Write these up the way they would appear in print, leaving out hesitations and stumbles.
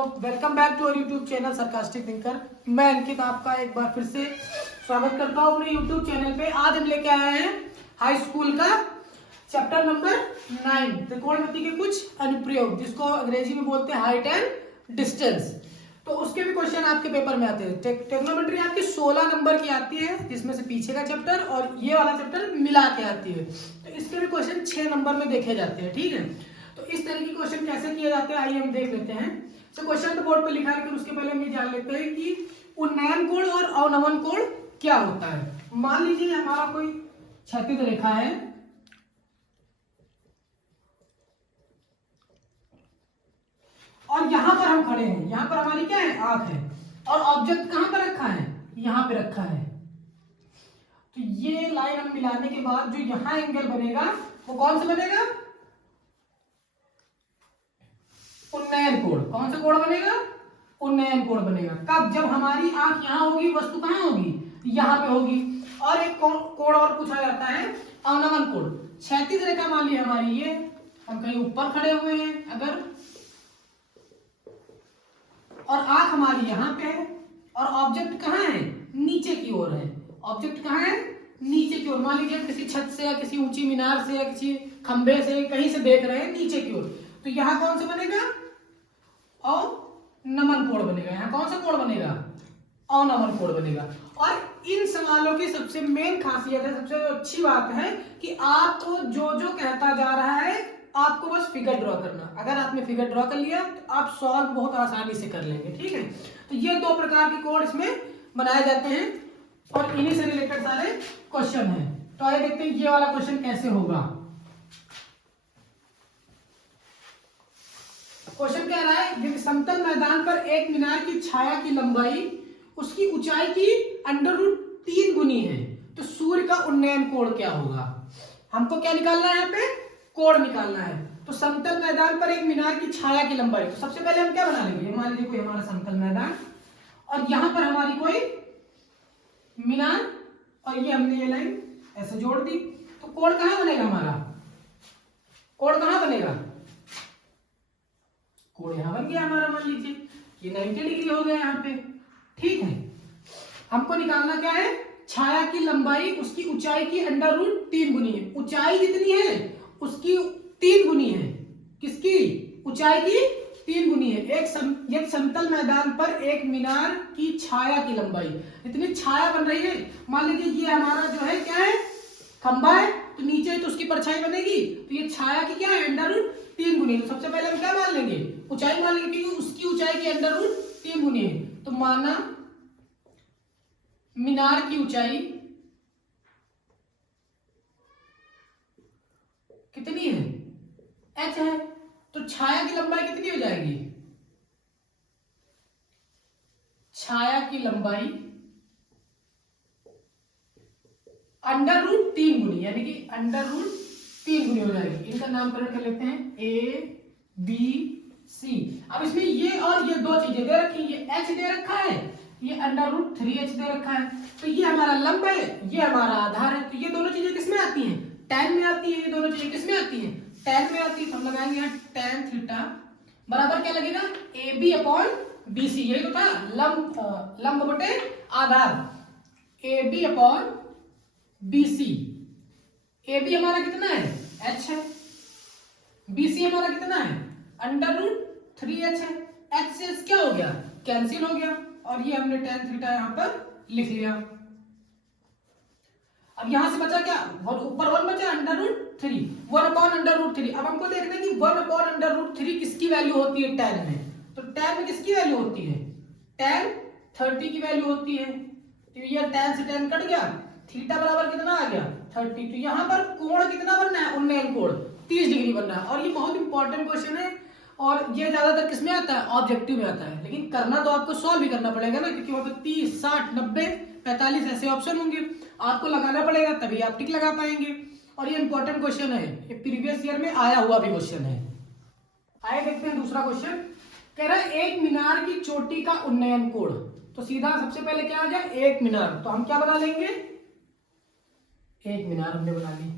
Welcome back to our YouTube channel sarcastic thinker. मैं अंकित आपका एक बार फिर से स्वागत करता हूँ अपने यूट्यूब चैनल पे। आज हम लेके आए हैं हाई स्कूल का चैप्टर नंबर 9 त्रिकोणमिति के कुछ अनुप्रयोग, जिसको अंग्रेजी में बोलते हैं हाइट एंड डिस्टेंस। तो उसके भी क्वेश्चन आपके पेपर में आते हैं। ट्रिग्नोमेट्री आपकी 16 नंबर की आती है, जिसमें से पीछे का चैप्टर और ये वाला चैप्टर मिला के आती है। तो इसके भी क्वेश्चन 6 नंबर में देखे जाते हैं। ठीक है, तो इस तरह के क्वेश्चन कैसे किए जाते हैं आइए हम देख लेते हैं। तो क्वेश्चन तो बोर्ड पे लिखा है, उसके पहले हम ये जान लेते हैं कि उन्नयन कोण और अवनमन कोण क्या होता है। मान लीजिए हमारा कोई क्षैतिज रेखा है और यहां पर हम खड़े हैं, यहां पर हमारी क्या है, आंख है, और ऑब्जेक्ट कहां पर रखा है, यहां पे रखा है। तो ये लाइन हम मिलाने के बाद जो यहां एंगल बनेगा वो कौन सा बनेगा, उन्नयन कोण। कौन सा कोण बनेगा, उन्नयन कोण बनेगा। कब, जब हमारी आंख यहां होगी, वस्तु कहां होगी, यहां पे होगी। और एक कोण और पूछा जाता है अवनमन कोण। क्षैतिज रेखा मान ली हमारी, ये हम कहीं ऊपर खड़े हुए हैं अगर, और आंख हमारी यहां पे है और ऑब्जेक्ट कहां है, नीचे की ओर है। ऑब्जेक्ट कहां है, नीचे की ओर। मान लीजिए किसी छत से या किसी ऊंची मीनार से या किसी खंबे से कहीं से देख रहे हैं नीचे की ओर, तो यहां कौन सा बनेगा, अवनमन कोण बनेगा। यहां कौन सा कोण बनेगा, अवनमन कोण बनेगा। और इन सवालों की सबसे मेन खासियत है, सबसे अच्छी बात है कि आपको जो जो कहता जा रहा है आपको बस फिगर ड्रॉ करना। अगर आपने फिगर ड्रॉ कर लिया तो आप सॉल्व बहुत आसानी से कर लेंगे। ठीक है, तो ये दो प्रकार के कोण इसमें बनाए जाते हैं और इन्हीं से रिलेटेड सारे क्वेश्चन हैं। तो आइए देखते हैं ये वाला क्वेश्चन कैसे होगा। क्वेश्चन कह रहा है यदि समतल मैदान पर एक मीनार की छाया की लंबाई उसकी ऊंचाई की √3 गुनी है तो सूर्य का उन्नयन कोण क्या होगा। हमको क्या निकालना है, यहाँ पे कोण निकालना है। तो समतल मैदान पर एक मीनार की छाया की लंबाई, तो सबसे पहले हम क्या बना लेंगे, मान लीजिए कोई हमारा समतल मैदान और यहां पर हमारी कोई मीनार और ये हमने ये लाइन ऐसे जोड़ दी, तो कोण कहां बनेगा हमारा, कोण कहां बनेगा, कोण यहां बन गया हमारा। मान लीजिए ये 90 डिग्री हो गया यहाँ पे। ठीक है, हमको निकालना क्या है, छाया की लंबाई उसकी ऊंचाई की √3 गुनी है। ऊंचाई जितनी है उसकी 3 गुनी है, किसकी, ऊंचाई की 3 गुनी है। एक समतल मैदान पर एक मीनार की छाया की लंबाई, इतनी छाया बन रही है। मान लीजिए ये हमारा जो है क्या है, खंबा है, तो नीचे तो उसकी परछाई बनेगी, तो ये छाया की क्या है, √3 गुनी। तो सबसे पहले हम क्या मान लेंगे, ऊंचाई मान लेंगे, क्योंकि उसकी ऊंचाई की √3 गुनी है। तो माना मीनार की ऊंचाई कितनी है, h है, तो छाया की लंबाई कितनी हो जाएगी, छाया की लंबाई √3 गुनी, यानी कि √3 गुनी हो जाएगी। इनका नामकरण कर लेते हैं ABC। अब इसमें ये और ये दो चीजें दे रखी, ये h दे रखा है, ये √3h दे रखा है। तो ये हमारा लंब है, ये हमारा आधार है। तो ये दोनों चीजें किसमें आती हैं, tan में आती है। ये दोनों चीजें किसमें आती हैं, tan में आती है। तो हम लगाएंगे यहाँ tan थीटा बराबर क्या लगेगा, AB/BC। यही तो था, लंब बटे आधार, AB/BC। AB हमारा कितना है, h है, BC हमारा कितना है, √3h है। h से h क्या हो गया, कैंसिल हो गया, और ये हमने tan थीटा यहां पर लिख लिया। अब यहां से बचा क्या, ऊपर 1 बचा, √3, 1/√3। अब हमको देखना है कि 1/√3 किसकी वैल्यू होती है tan में। तो tan में किसकी वैल्यू होती है, tan 30 की वैल्यू होती है। तो ये tan से tan कट गया, थीटा बराबर कितना आ गया, 30। तो यहां पर कोण कितना बनना है, उन्नयन कोण 30 डिग्री बनना है। और ये बहुत इंपॉर्टेंट क्वेश्चन है और ये ज्यादातर किसमें आता है, ऑब्जेक्टिव में आता है। लेकिन करना तो आपको सॉल्व भी करना पड़ेगा ना, क्योंकि वहां पर 30, 60, 90, 45 ऐसे ऑप्शन होंगे, आपको लगाना पड़ेगा तभी आप टिक लगा पाएंगे। और ये इंपॉर्टेंट क्वेश्चन है, ये प्रीवियस ईयर में आया हुआ भी क्वेश्चन है। आइए देखते हैं दूसरा क्वेश्चन। कह रहा है एक मीनार की चोटी का उन्नयन कोण। तो सीधा सबसे पहले क्या आ गया, एक मीनार, तो हम क्या बना लेंगे, एक मीनार हमने बना ली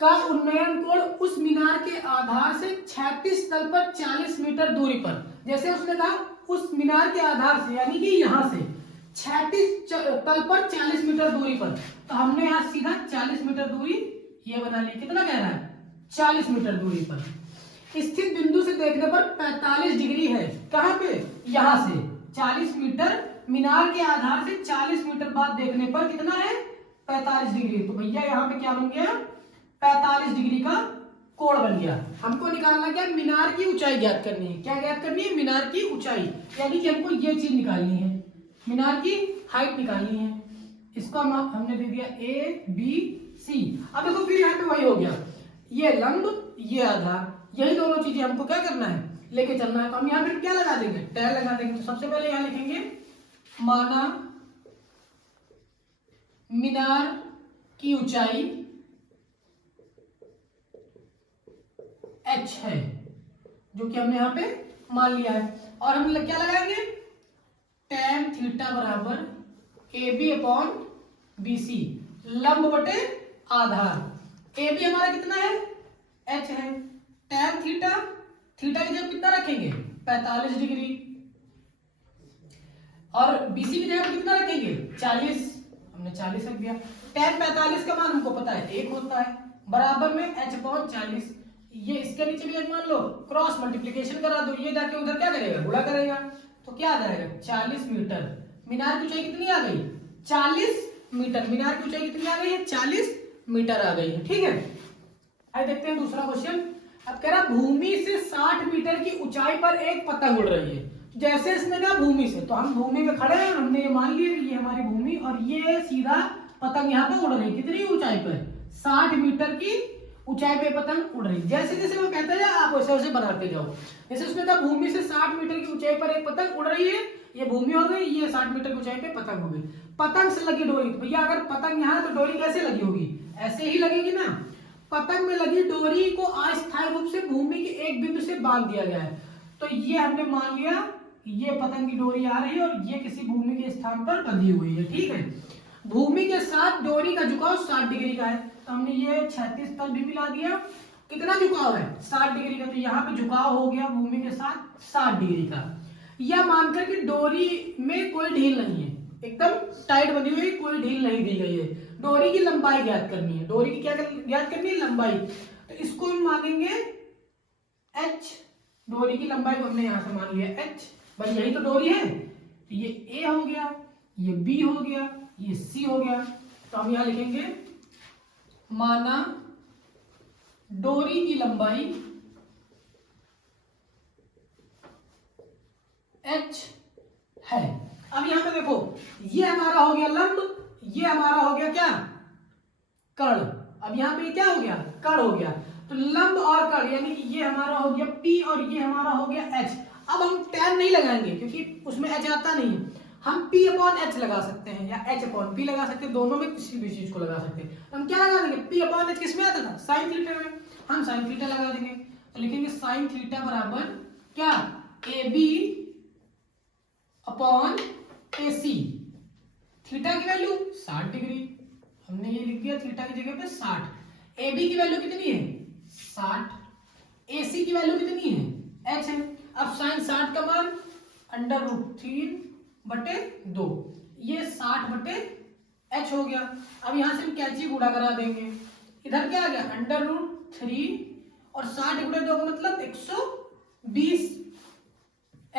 का उन्नयन कोण उस मीनार के आधार से क्षैतिज तल पर 40 मीटर दूरी पर जैसे उसने कहा उस मीनार के आधार से, यानी कि यहाँ से 36 तल पर 40 मीटर दूरी पर, तो हमने यहाँ सीधा 40 मीटर दूरी ये बना ली। कितना कह रहा है? 40 मीटर दूरी पर स्थित बिंदु से देखने पर 45 डिग्री है। कहाँ पे? यहाँ से 40 मीटर, मीनार के आधार से 40 मीटर बाद देखने पर कितना है? 45 डिग्री। तो भैया यहाँ पे क्या बन गया? 45 डिग्री का कोण बन गया। हमको निकालना क्या? मीनार की ऊंचाई ज्ञात करनी है। क्या ज्ञात करनी है? मीनार की ऊंचाई, यानी कि हमको ये चीज निकालनी है, मीनार की हाइट निकालनी है। इसका माप हमने दे दिया ABC। अब देखो फिर यहाँ पे वही हो गया, ये लंब ये आधार, यही दोनों चीजें हमको क्या करना है? लेके चलना है। तो हम यहाँ पे क्या लगा देंगे? टैन लगा देंगे। तो सबसे पहले यहाँ लिखेंगे माना मीनार की ऊंचाई h है, जो कि हमने यहाँ पे मान लिया है। और हम क्या लगाएंगे? tan थीटा बराबर AB अपॉन BC, लंब बटे आधार। AB हमारा कितना है? h है। tan थीटा, थीटा की जगह कितना रखेंगे? 45 डिग्री। और BC की जगह कितना रखेंगे? 40, हमने 40 रख दिया। tan 45 का मान हमको पता है 1 होता है, बराबर में h अपॉन 40। ये इसके नीचे भी एक मान लो, क्रॉस मल्टीप्लिकेशन करा दो, ये जाके उधर क्या करेगा? गुणा करेगा। तो क्या आ जाएगा? 40 मीटर। मीनार की ऊंचाई कितनी आ गई? 40 मीटर। मीनार की ऊंचाई कितनी आ गई है? 40 मीटर आ गई है। ठीक है, आइए देखते हैं दूसरा क्वेश्चन। अब कह रहा भूमि से 60 मीटर की ऊंचाई पर एक पतंग उड़ रही है। जैसे इसने कहा भूमि से, तो हम भूमि में खड़े हैं, हमने ये मान लिया ये हमारी भूमि, और ये सीधा पतंग यहाँ पे उड़ रही है। कितनी ऊंचाई पर? 60 मीटर की ऊंचाई पे पतंग उड़ रही। जैसे जैसे वो कहता है आप वैसे वैसे बनाते जाओ। जैसे उसने कहा भूमि से 60 मीटर की ऊंचाई पर एक पतंग उड़ रही है, ये भूमि हो गई, ये 60 मीटर की ऊंचाई पे पतंग हो गई। पतंग से लगी डोरी, तो भैया अगर पतंग यहाँ है तो डोरी कैसे लगी होगी? ऐसे ही लगेगी ना। पतंग में लगी डोरी को अस्थायी रूप से भूमि के एक बिंदु से बांध दिया गया है। तो ये हमने मान लिया ये पतंग की डोरी आ रही है और ये किसी भूमि के स्थान पर बंधी हुई है। ठीक है, भूमि के साथ डोरी का झुकाव 60 डिग्री का है, तो हमने ये 36 तल भी मिला दिया। कितना झुकाव है? 60 डिग्री का। तो यहाँ पे झुकाव हो गया भूमि के साथ 60 डिग्री का। यह मानकर कि डोरी में कोई ढील नहीं है, एकदम टाइट बनी हुई, कोई ढील नहीं दी गई है। डोरी की लंबाई ज्ञात करनी है। डोरी की क्या ज्ञात करनी है? लंबाई। तो इसको हम मानेंगे h। डोरी की लंबाई को हमने यहां से मान लिया h, भाई यही तो डोरी है। तो ये a हो गया, ये b हो गया, ये c हो गया। तो हम यहां लिखेंगे माना डोरी की लंबाई h है। अब यहां पे देखो, ये हमारा हो गया लंब, ये हमारा हो गया क्या? कर्ण। अब यहाँ पे क्या हो गया? कर्ण हो गया। तो लंब और कर्ण, यानी कि ये हमारा हो गया P और ये हमारा हो गया H। अब हम tan नहीं लगाएंगे क्योंकि उसमें H आता नहीं है। हम P अपॉन H लगा सकते हैं या H अपॉन P लगा सकते हैं, दोनों में किसी भी चीज को लगा सकते हैं। हम क्या लगा देंगे? P अपॉन H किस में आता था? साइन थीटा में। हम साइन थीटा लगा देंगे, तो लिखेंगे साइन थीटा बराबर क्या? AB upon AC। थीटा की वैल्यू 60 डिग्री, हमने ये लिख दिया थीटा की जगह पे 60। AB की वैल्यू कितनी है? 60। AC की वैल्यू कितनी है? H है। अब साइन 60 का मान √3/2, ये 60/h हो गया। अब यहां से हम कैंची गुणा करा देंगे, इधर क्या आ गया? √3 और 60 × 2 का मतलब 120।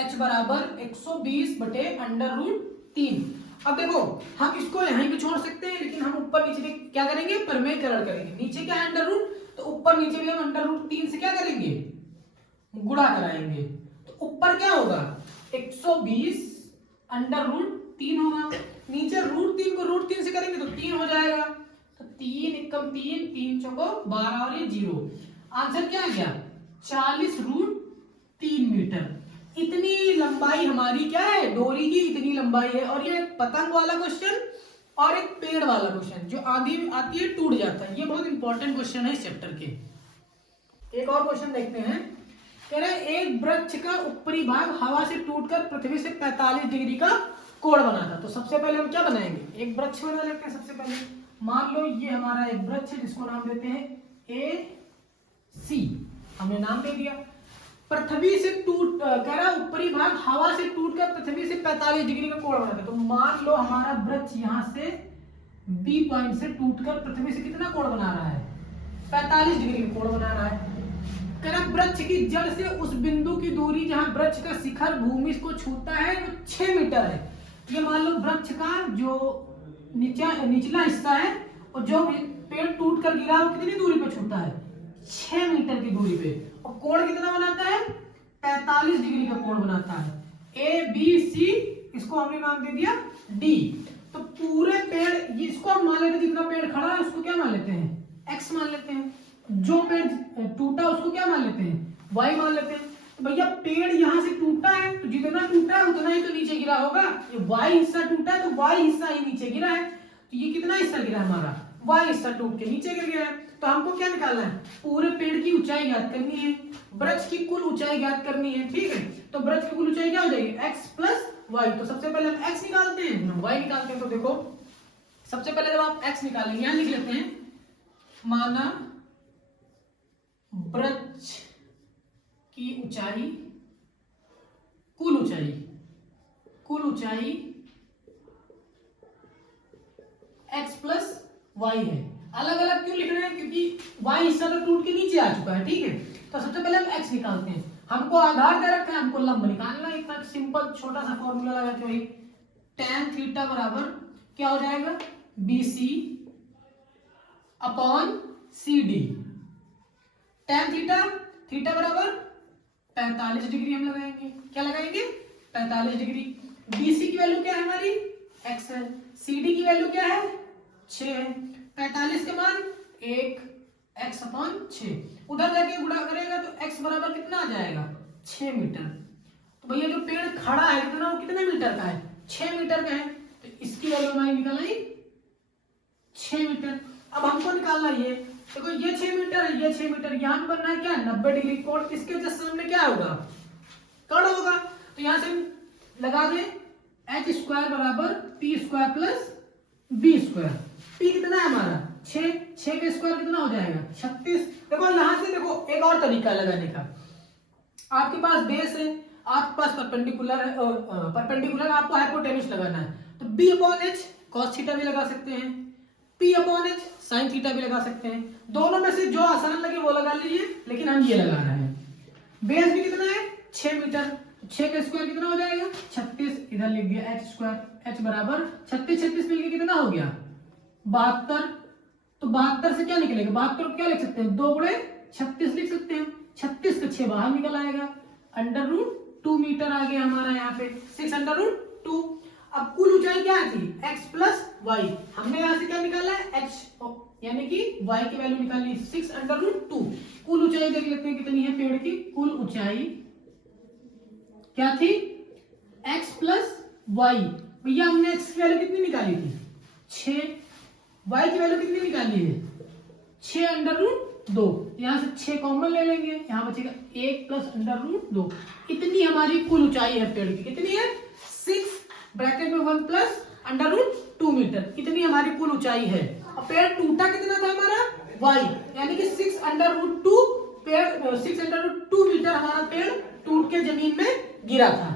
h बराबर 120/√3। अब देखो हम इसको यहीं पे छोड़ सकते हैं, लेकिन हम ऊपर नीचे क्या करेंगे? परमेयकरण करेंगे। नीचे क्या है? अंडर रूट, तो ऊपर नीचे भी हम √3 से क्या करेंगे? गुणा कराएंगे। तो ऊपर क्या होगा? 120/√3 होगा। नीचे √3 को √3 से करेंगे तो 3 हो जाएगा। तो 3 एकम 3, 3 चौको 12 और ये 0। आंसर क्या आ गया? 40√3 मीटर। इतनी लंबाई हमारी क्या है? डोरी की इतनी लंबाई है। और ये एक पतंग वाला क्वेश्चन और एक पेड़ वाला क्वेश्चन, जो आंधी आती है टूट जाता है, ये बहुत इंपॉर्टेंट क्वेश्चन है इस चैप्टर के। एक और क्वेश्चन देखते हैं। कह रहे एक वृक्ष का ऊपरी भाग हवा से टूटकर पृथ्वी से 45 डिग्री का कोण बना था। तो सबसे पहले हम क्या बनाएंगे? एक वृक्ष बना लेते हैं। सबसे पहले मान लो ये हमारा एक वृक्ष है जिसको नाम देते हैं AC, हमने नाम दे दिया। पृथ्वी से कह रहा ऊपरी भाग हवा से टूटकर पृथ्वी से 45 डिग्री का कोण बनाता है। तो मान लो हमारा वृक्ष यहाँ से बी पॉइंट से टूटकर पृथ्वी से कितना कोण बना रहा है, 45 डिग्री का कोण बना रहा है। कह रहा वृक्ष की जड़ से उस बिंदु की दूरी जहां वृक्ष का शिखर भूमि को छूता है वो 6 मीटर है। ये मान लो वृक्ष का जो निचला हिस्सा है और जो पेड़ टूट कर गिरा वो कितनी दूरी पे छूता है, 6 मीटर की दूरी पे। और कोण कितना बनाता है, 45 डिग्री का कोण बनाता है। ए बी सी, इसको हमने नाम दे दिया डी। तो पूरे पेड़, इसको हम मान लेते हैं जितना पेड़ खड़ा है उसको क्या मान लेते हैं, एक्स मान लेते हैं। जो पेड़ टूटा उसको क्या मान लेते हैं, वाई मान लेते हैं। तो भैया पेड़ यहां से टूटा है तो जितना टूटा है उतना ही तो नीचे गिरा होगा। ये वाई हिस्सा टूटा है तो वाई हिस्सा ही नीचे गिरा है। तो ये कितना हिस्सा गिरा है हमारा, वाई हिस्सा टूट के नीचे गिर गया है। तो हमको क्या निकालना है, पूरे पेड़ की ऊंचाई ज्ञात करनी है, वृक्ष की कुल ऊंचाई ज्ञात करनी है। ठीक है, तो वृक्ष की कुल ऊंचाई क्या हो जाएगी, एक्स प्लस वाई। तो सबसे पहले हम एक्स निकालते हैं, हम वाई निकालते हैं। तो देखो सबसे पहले जब आप एक्स निकालेंगे, यहां लिख लेते हैं, माना वृक्ष की ऊंचाई, कुल ऊंचाई x प्लस वाई है। अलग अलग क्यों लिख रहे हैं, क्योंकि y हिस्सा तो टूट के नीचे आ चुका है। ठीक है, तो सबसे पहले हम x निकालते हैं। हमको आधार दे रखा है, हमको लंब निकालना है। इतना सिंपल छोटा सा फॉर्मूला लगा के वही tan थीटा बराबर क्या हो जाएगा, BC upon CD। tan theta बराबर 45 डिग्री हम लगाएंगे। क्या लगाएंगे, 45 डिग्री। BC की वैल्यू क्या है हमारी, x है। CD की वैल्यू क्या है, 6 है। 45 का मान 1 x अपॉन 6। उधर जाके गुणा करेगा तो x बराबर कितना आ जाएगा, 6 मीटर। तो भैया जो पेड़ खड़ा है कितना, वो कितने मीटर का है, 6 मीटर का है। तो इसकी वैल्यू हमारी निकल आई 6 मीटर। अब हमको निकालना ये, देखो ये 6 मीटर है, ये 6 मीटर। यहां पे बनना है क्या, 90 डिग्री कोण। इसके जस्ट सामने क्या होगा, कर्ण होगा। तो यहां से लगा दे h स्क्वायर बराबर p square plus b square. p कितना है हमारा 6, 6 का स्क्वायर कितना हो जाएगा 36। देखो यहां से देखो एक और तरीका लगाने का, आपके पास बेस है, आपके पास परपेंडिकुलर है, परपेंडिकुलर आपको हाइपोटेन्यूज लगाना है। तो b upon h cos theta भी लगा सकते हैं, p upon h sin theta भी लगा सकते हैं। दोनों में से जो आसान लगे वो लगा लीजिए, लेकिन हम ये लगा रहे हैं। बेस भी कितना है 6 मीटर, 6 का स्क्वायर कितना हो जाएगा 36। इधर लिख दिया h स्क्वायर, h बराबर 36 मिलके कितना हो गया 72। तो 72 से क्या निकलेगा, 72 को क्या लिख सकते हैं, 2 गुणे 36 लिख सकते हैं। 36 का 6 बाहर निकल आएगा, √2 मीटर आ गया हमारा यहाँ पे, 6√2। अब कुल ऊंचाई क्या थी, x प्लस वाई। हमने यहाँ से क्या निकाला है, h, यानी कि y की वैल्यू निकाली 6√2। कुल ऊंचाई देख लेते हैं कितनी है पेड़ की। कुल ऊंचाई क्या थी, x प्लस वाई। भैया हमने x की वैल्यू कितनी निकाली थी 6, y की वैल्यू कितनी निकाली है 6√2। यहां से 6 कॉमन ले लेंगे, यहां बचेगा 1 प्लस √2। इतनी हमारी कुल ऊंचाई है पेड़ की। कितनी है, 6 ब्रैकेट में 1 प्लस √2 मीटर। इतनी हमारी कुल ऊंचाई है। और पेड़ टूटा कितना था हमारा, y, यानी कि 6√2 पेड़, 6√2 मीटर हमारा पेड़ टूट के जमीन में गिरा था।